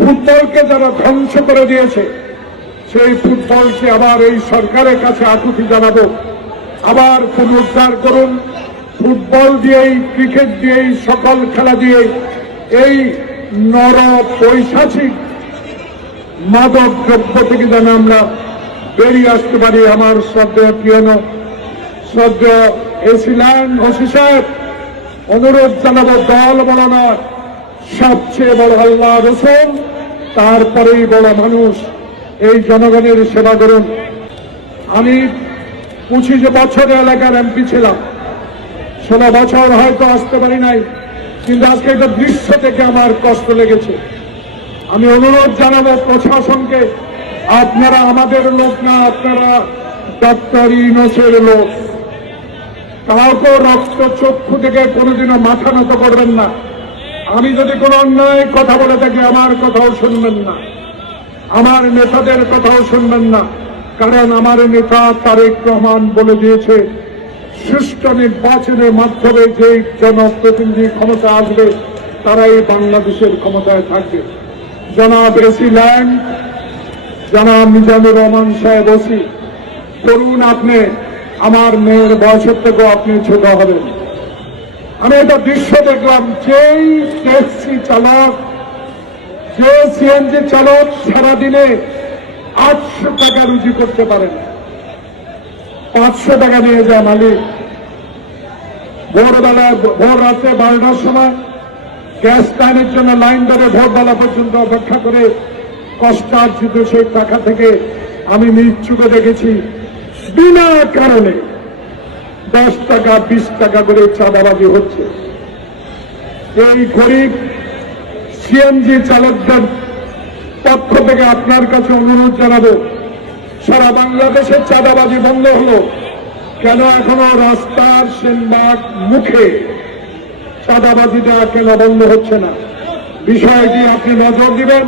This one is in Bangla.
ফুটবলকে যারা ধ্বংস করে দিয়েছে, সেই ফুটবলকে আবার এই সরকারের কাছে আকুতি জানাব। আবার পুনরুদ্ধার করুন। ফুটবল দিয়েই, ক্রিকেট দিয়েই, সকল খেলা দিয়ে এই নর পৈশাচিক মাদক দ্রব্য থেকে যেন আমরা বেরিয়ে আসতে পারি। আমার শ্রদ্ধেয় প্রিয়ন শ্রদ্ধেয় এসিল্যান্ড ওসি সাহেব, অনুরোধ জানাব দল বড় সবচেয়ে বড় আল্লাহ রসুন তারপরেই বড় মানুষ। এই জনগণের সেবা করুন। আমি পঁচিশ বছর এলাকার এমপি ছিলাম। ষোলো বছর হয়তো আসতে পারি নাই, কিন্তু আজকে একটা দৃশ্য থেকে আমার কষ্ট লেগেছে। আমি অনুরোধ জানাব প্রশাসনকে, আপনারা আমাদের লোক না, আপনারা ডক্টর ইউনুসের লোক। কাউকে রক্ত চক্ষু থেকে কোনোদিনও মাথা নত করবেন না। আমি যদি কোনো অন্যায় কথা বলে থাকি, আমার কথাও শুনবেন না। আমার নেতাদের কথাও শুনবেন না। কারণ আমার নেতা তারেক রহমান বলে দিয়েছে, সুষ্ঠু নির্বাচনের মাধ্যমে যে জনপ্রতিনিধি ক্ষমতা আসবে, তারাই বাংলাদেশের ক্ষমতায় থাকবে। জনাব এসিল্যান্ড জনাব মিজানুর রহমান সাহেব ওসি করুন আপনি, আমার মেয়ের বয়সের থেকেও আপনি ছোট হবেন। আমি একটা দৃশ্য দেখলাম, যেই ট্যাক্সি চালক, যে সিএনজি চালক সারাদিনে আটশো টাকা রুজি করতে পারেন। পাঁচশো টাকা নিয়ে যায় মালিক। ভোরবেলায় ভোর রাতে বারোটার সময় গ্যাস লাইনের জন্য লাইন ধরে ভোরবেলা পর্যন্ত অপেক্ষা করে কষ্টার্জিত সেই টাকা থেকে আমি নিজ দেখেছি। বিনা কারণে দশ টাকা, বিশ টাকা করে চাঁদাবাজি হচ্ছে। এই গরিব সিএনজি চালকদের পক্ষ থেকে আপনার কাছে অনুরোধ জানাব, সারা বাংলাদেশের চাঁদাবাজি বন্ধ হলো। কেন এখনও রাস্তার সেনবাগ মুখে চাঁদাবাজিটা কেন বন্ধ হচ্ছে না? বিষয়টি আপনি নজর দিবেন।